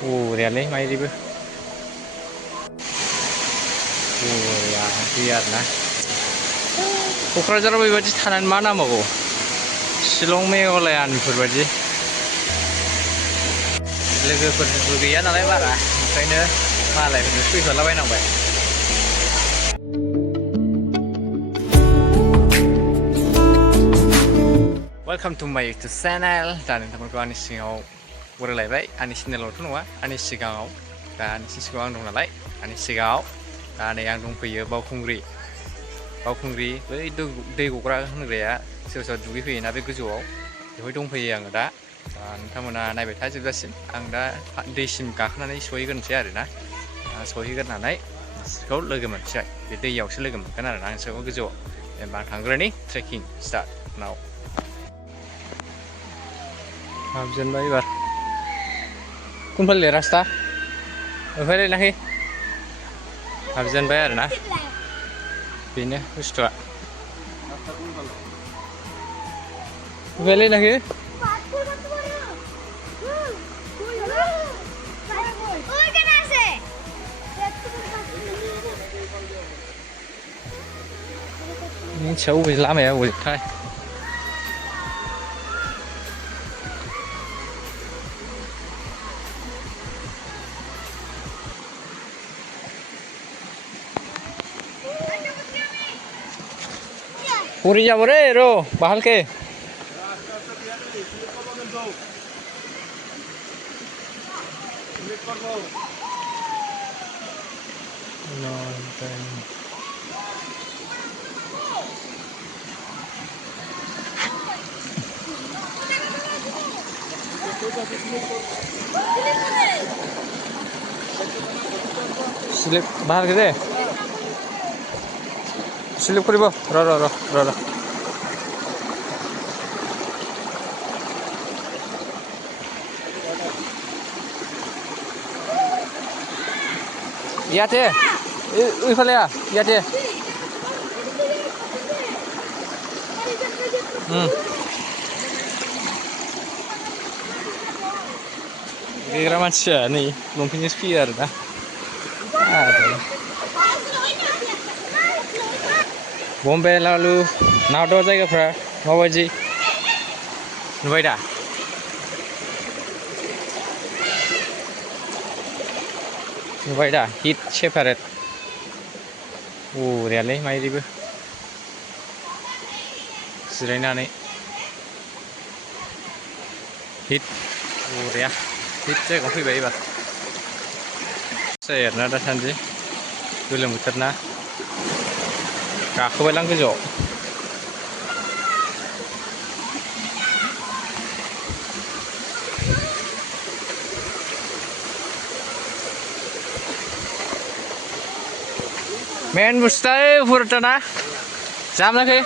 Udah main ribu. Ya, biar nah. K'क्राझाराव बेबायदि थानानै मा नांबावगौ शिलं मेघालयान बेफोरबायदि लोगोफोरबो गैया नालाय बारा ओंखायनो मालायफोरनो फैफालाबायनांबाय। वेलकाम टु माय इउटुब चेनेल। दा नोंथांमोनखौ आंनि सिगाङाव बरायलायबाय। आंनि चेनेलावथ' नङा, आंनि सिगाङाव। दा नोंसिनि सिगाङाव आं दं नालाय आंनि सिगाङाव दा नै आं दंफैयो बावखुंग्रि बै दै गग्रा होनग्राया सोरबा सोरबा दुगैफैयोना बे गोजौआव बेवहाय दंफैयो आङो दा। नोंथांमोना नायबाय थाजोबजासिम आं दा दैसिम गाखोनानै सहैग्रोनोसै आरोना। सहैग्रोनानै नोंसोरखौ लोगो मोनसिगोन। बे दैयावसो लोगो मोनगोन आरोना नोंसोरखौ गोजौआव। जेनेबा आं थांग्रोनि ट्रेकिं स्टार्ट नाव। हाबजेनबाय एबार कोनफाले रास्ता ओमफ्राय हाबजेनबाय आरोना बेनो बुस्थुआ। नाखि मिथिया बबे लामाया बबेथाय। पूरी जाबो रे रो बाहल के स्लिप बाहर के दे स्लिप करिब र र र र र ইয়াতে ওইফালে ইয়াতে गेग्रा मानसिया नै लंपेन्टजोंसो फैयो आरोना। बम्बे लालु नावद' जायगाफ्रा माबायदि नुबाय दा? नुबाय दा हिट सेपारेट बरियालै माइरिबो जिरायनानै हिट बरिया हिट जायगायाव फैबाय एबार जायो आरोना दासान्दि गोलोम बोथोर ना। गाखोबायलां गोजौआव। मेन बुस्थुआ हुरटाना जामनाखै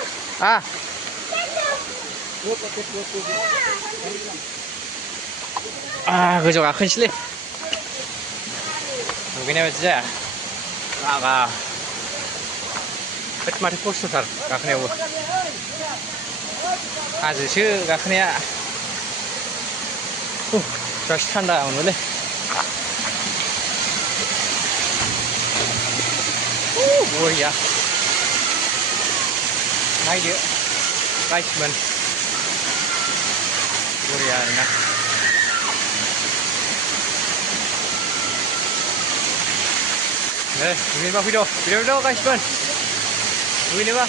गोजौआव गाखोनोसैलै दुगैनाय बायदि जाया लागा होद माथो खस्थ'थार गाखोनायावबो हाजोसो गाखोनाया बिराद थान्दा मोनोलै। बरिया नायदो गाइसमोन बरिया आरोना। दुगैनोबा फैद' गाइसमोन दुगैनोबा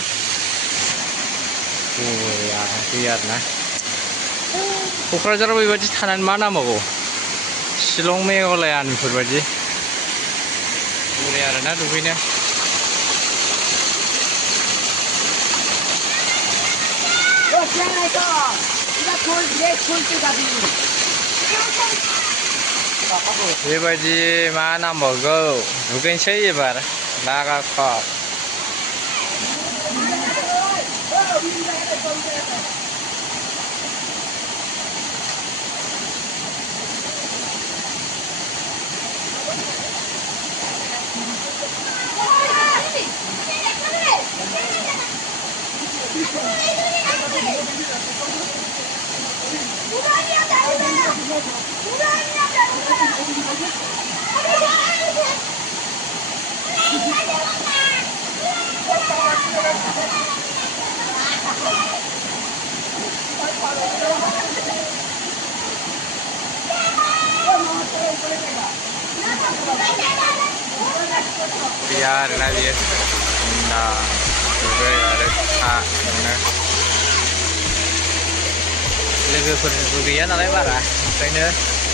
बरिया दै आरोना। क'क्राझाराव बेबायदि थानानै मा नांबावगौ शिलं मेघालयान बेफोरबायदि बरिया आरोना दुगैनो। बेबायदि मा नांबावगौ दुगैनोसै एबार लागाथार। गैया आरोना बियो ना दुगै आरो सानो लोगोफोरबो गैया नालाय बारा ओंखायनो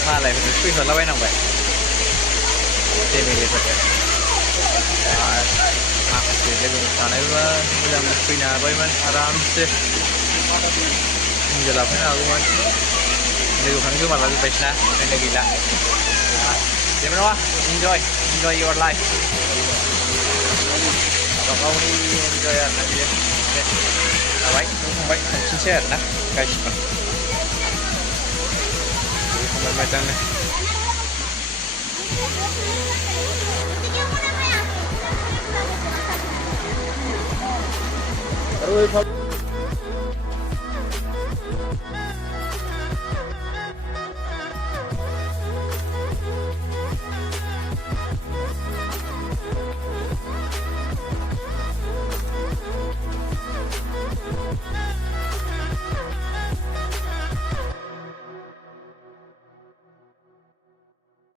मालायफोरजों फैफालाबायनांबाय फेमिलिफोरजों माखासे लोगो थानायबा मोजां फैनो हाबायमोन आरामसे इन्जय लाफैनो हागौमोन लोगोफ्रानो गोमालाजोब्बायसोना ओंखायनो गैला जेबो नङा इन्जय your life गावगावनि इन्जय आरोना बियो जाबाय फंबाय थांफिनसै आरोना गासिबो फंबाय मोजांनो